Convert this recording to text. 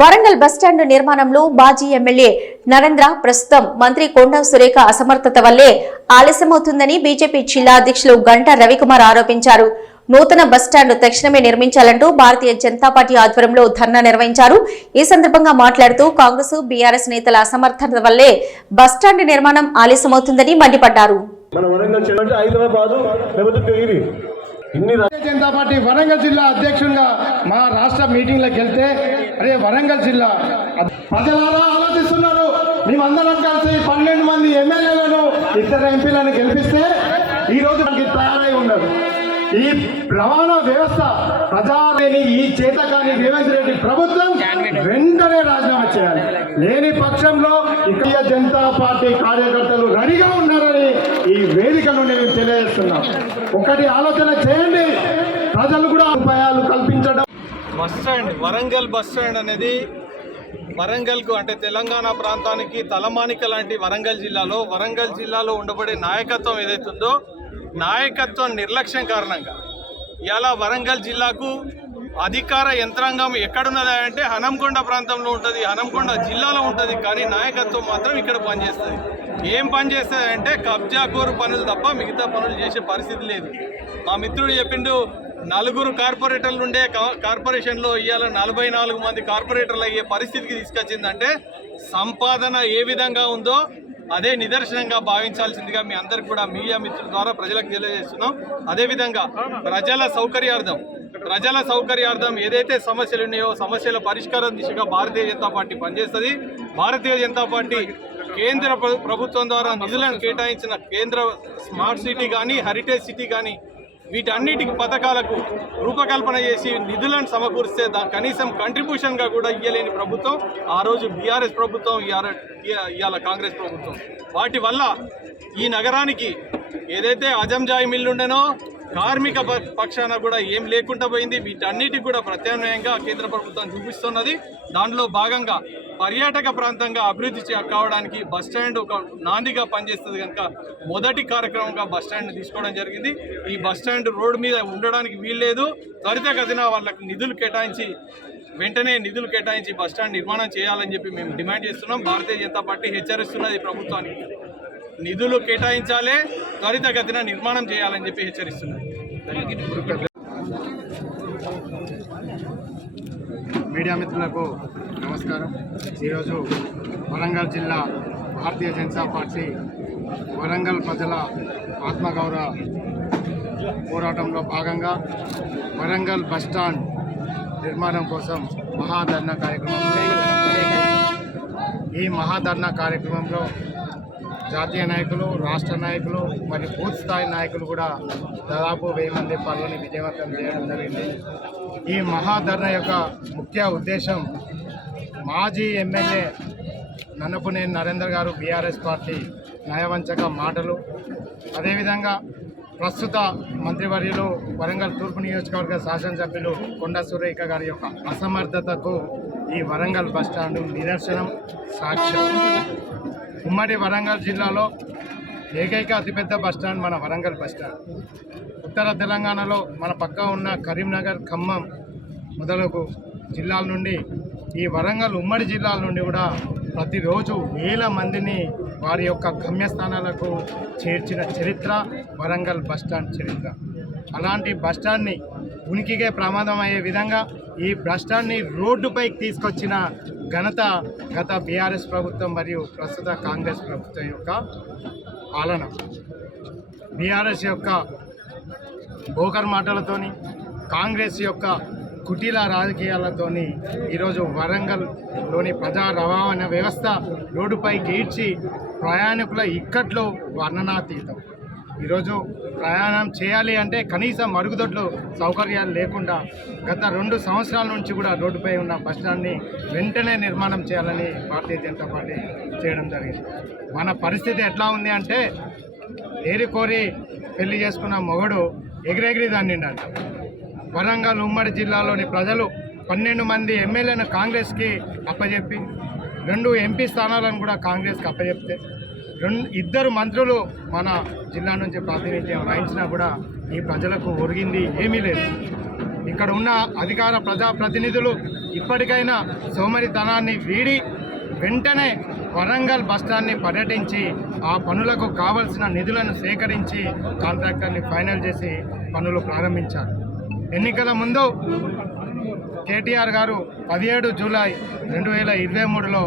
Warangal bus stand నిర్మాణంలో మాజీ MLA Narendra ప్రస్తుతం మంత్రి కొండా సురేఖ అసమర్థత వల్లే ఆలస్యమవుతుందని బీజేపీ జిల్లా అధ్యక్షులు గంటా రవికుమార్ ఆరోపించారు. నూతన బస్టాండ్ తక్షణమే నిర్మించాలంటూ భారతీయ జనతా పార్టీ ఆధ్వర్యంలో ధర్నా నిర్వహించారు. ఈ సందర్భంగా మాట్లాడుతూ కాంగ్రెస్ బీఆర్ఎస్ నేతల అసమర్థత వల్లే బస్టాండ్ నిర్మాణం ఆలస్యమవుతుందని మండిపడ్డారు. జనతా పార్టీ వరంగల్ జిల్లా అధ్యక్షుడిగా మా రాష్ట్ర మీటింగ్లకు వెళ్తే అరే వరంగల్ జిల్లా ప్రజలారా ఆలోచిస్తున్నారు. మేమందరం కలిసి 12 మంది ఎమ్మెల్యేలను 2 ఎంపీలను గెలిపిస్తే ఈరోజు మనకి తయారై ఉండదు. ఈ రవాణా వ్యవస్థ ప్రజాలేని ఈ చేతకాని రేవంత్ రెడ్డి ప్రభుత్వం వెంటనే రాజీనామా చేయాలి. లేని పక్షంలో ఇక్కడ జనతా పార్టీ కార్యకర్తలు రెడీగా ఉన్నారని ఈ వేదిక నుండి మేము తెలియజేస్తున్నాం. ఒకటి ఆలోచన చేయండి, ప్రజలు కూడా ఉపాయాలు కల్పించడం. బస్టాండ్ వరంగల్ బస్టాండ్ అనేది వరంగల్కు అంటే తెలంగాణ ప్రాంతానికి తలమానిక లాంటి వరంగల్ జిల్లాలో ఉండబడే నాయకత్వం ఏదైతుందో నాయకత్వం నిర్లక్ష్యం కారణంగా ఇలా వరంగల్ జిల్లాకు అధికార యంత్రాంగం ఎక్కడున్నది అంటే హనంకొండ ప్రాంతంలో ఉంటుంది, హనంకొండ జిల్లాలో ఉంటుంది. కానీ నాయకత్వం మాత్రం ఇక్కడ పనిచేస్తుంది. ఏం పని చేస్తుంది అంటే కబ్జాకోరు పనులు తప్ప మిగతా పనులు చేసే పరిస్థితి లేదు. మా మిత్రుడు చెప్పిండు 4 కార్పొరేటర్లు ఉండే కార్పొరేషన్లో ఇవాళ 44 మంది కార్పొరేటర్లు అయ్యే పరిస్థితికి తీసుకొచ్చిందంటే సంపాదన ఏ విధంగా ఉందో అదే నిదర్శనంగా భావించాల్సిందిగా మీ అందరికి కూడా మీడియా మిత్రుల ద్వారా ప్రజలకు తెలియజేస్తున్నాం. అదేవిధంగా ప్రజల సౌకర్యార్థం ఏదైతే సమస్యలు ఉన్నాయో సమస్యల పరిష్కారం దిశగా భారతీయ జనతా పార్టీ పనిచేస్తుంది. భారతీయ జనతా పార్టీ కేంద్ర ప్రభుత్వం ద్వారా నిధులను కేటాయించిన కేంద్ర స్మార్ట్ సిటీ కానీ హెరిటేజ్ సిటీ కానీ వీటన్నిటికి పథకాలకు రూపకల్పన చేసి నిధులను సమకూరిస్తే కనీసం కంట్రిబ్యూషన్గా కూడా ఇవ్వలేని ప్రభుత్వం ఆ రోజు బీఆర్ఎస్ ప్రభుత్వం, ఇవాళ కాంగ్రెస్ ప్రభుత్వం. వాటి వల్ల ఈ నగరానికి ఏదైతే అజంజాయి మిల్లు ఉండేనో కార్మిక పక్షాన కూడా ఏం లేకుండా పోయింది. వీటన్నిటికి కూడా ప్రత్యామ్నాయంగా కేంద్ర ప్రభుత్వం చూపిస్తున్నది. దాంట్లో భాగంగా పర్యాటక ప్రాంతంగా అభివృద్ధి కావడానికి బస్టాండ్ ఒక నాందిగా పనిచేస్తుంది కనుక మొదటి కార్యక్రమంగా బస్టాండ్ తీసుకోవడం జరిగింది. ఈ బస్టాండ్ రోడ్డు మీద ఉండడానికి వీల్లేదు. త్వరితగతిన వాళ్ళకి వెంటనే నిధులు కేటాయించి బస్టాండ్ నిర్మాణం చేయాలని చెప్పి మేము డిమాండ్ చేస్తున్నాం. భారతీయ జనతా పార్టీ హెచ్చరిస్తున్నది ప్రభుత్వానికి నిధులు కేటాయించాలే, త్వరితగతిన నిర్మాణం చేయాలని చెప్పి హెచ్చరిస్తున్నది. మీడియా మిత్రులకు నమస్కారం. ఈరోజు వరంగల్ జిల్లా భారతీయ జనతా పార్టీ వరంగల్ ప్రజల ఆత్మగౌరవ పోరాటంలో భాగంగా వరంగల్ బస్టాండ్ నిర్మాణం కోసం మహాధర్నా కార్యక్రమం ఈ మహాధర్నా కార్యక్రమంలో జాతీయ నాయకులు, రాష్ట్ర నాయకులు మరియు బూత్ స్థాయి నాయకులు కూడా దాదాపు 1000 మంది పాల్గొని విజయవంతం చేయడం జరిగింది. ఈ మహాధర్నా యొక్క ముఖ్య ఉద్దేశం మాజీ ఎమ్మెల్యే నన్నపునేని నరేందర్ గారు బీఆర్ఎస్ పార్టీ నయవంచక మాటలు, అదేవిధంగా ప్రస్తుత మంత్రివర్యులు వరంగల్ తూర్పు నియోజకవర్గ శాసనసభ్యులు కొండా సురేఖ గారి యొక్క అసమర్థతకు ఈ వరంగల్ బస్టాండ్ నిదర్శనం, సాక్ష్యం. ఉమ్మడి వరంగల్ జిల్లాలో ఏకైక అతిపెద్ద బస్టాండ్ మన వరంగల్ బస్టాండ్. ఉత్తర తెలంగాణలో మన పక్క ఉన్న కరీంనగర్, ఖమ్మం మొదలగు జిల్లాల నుండి ఈ వరంగల్ ఉమ్మడి జిల్లాల నుండి కూడా ప్రతిరోజు 1000 మందిని వారి యొక్క గమ్యస్థానాలకు చేర్చిన చరిత్ర వరంగల్ బస్టాండ్ చరిత్ర. అలాంటి బస్టాండ్ని ఉనికికే ప్రమాదం అయ్యే విధంగా ఈ బస్టాండ్ని రోడ్డుపైకి తీసుకొచ్చిన ఘనత గత బీఆర్ఎస్ ప్రభుత్వం మరియు ప్రస్తుత కాంగ్రెస్ ప్రభుత్వం యొక్క పాలన. బీఆర్ఎస్ యొక్క బోకర్ మాటలతోని, కాంగ్రెస్ యొక్క కుటీల రాజకీయాలతోని ఈరోజు వరంగల్లోని ప్రజా రవాణా వ్యవస్థ రోడ్డుపైకి ఈడ్చి ప్రయాణికుల ఇక్కట్లో వర్ణనాతీతం. ఈరోజు ప్రయాణం చేయాలి అంటే కనీసం మరుగుదొడ్లు సౌకర్యాలు లేకుండా గత 2 సంవత్సరాల నుంచి కూడా రోడ్డుపై ఉన్న బస్టాండ్ని వెంటనే నిర్మాణం చేయాలని భారతీయ జనతా పార్టీ చేయడం జరిగింది. మన పరిస్థితి ఎట్లా ఉంది అంటే ఏరికోరి పెళ్లి చేసుకున్న మొగడు ఎగిరెగిరి దాన్నిండంట. వరంగల్ ఉమ్మడి జిల్లాలోని ప్రజలు 12 మంది ఎమ్మెల్యేలను కాంగ్రెస్కి అప్పచెప్పి 2 ఎంపీ స్థానాలను కూడా కాంగ్రెస్కి అప్పచెప్తే 2 మంత్రులు మన జిల్లా నుంచి ప్రాతినిధ్యం వహించినా కూడా ఈ ప్రజలకు ఒరిగింది ఏమీ లేదు. ఇక ఇక్కడ ఉన్న అధికార ప్రజాప్రతినిధులు ఇప్పటికైనా సోమరితనాన్ని వీడి వెంటనే వరంగల్ బస్టాండ్ని పర్యటించి ఆ పనులకు కావలసిన నిధులను సేకరించి కాంట్రాక్టర్ని ఫైనల్ చేసి పనులు ప్రారంభించారు. ఎన్నికల ముందు కేటీఆర్ గారు 17 జూలై 2023లో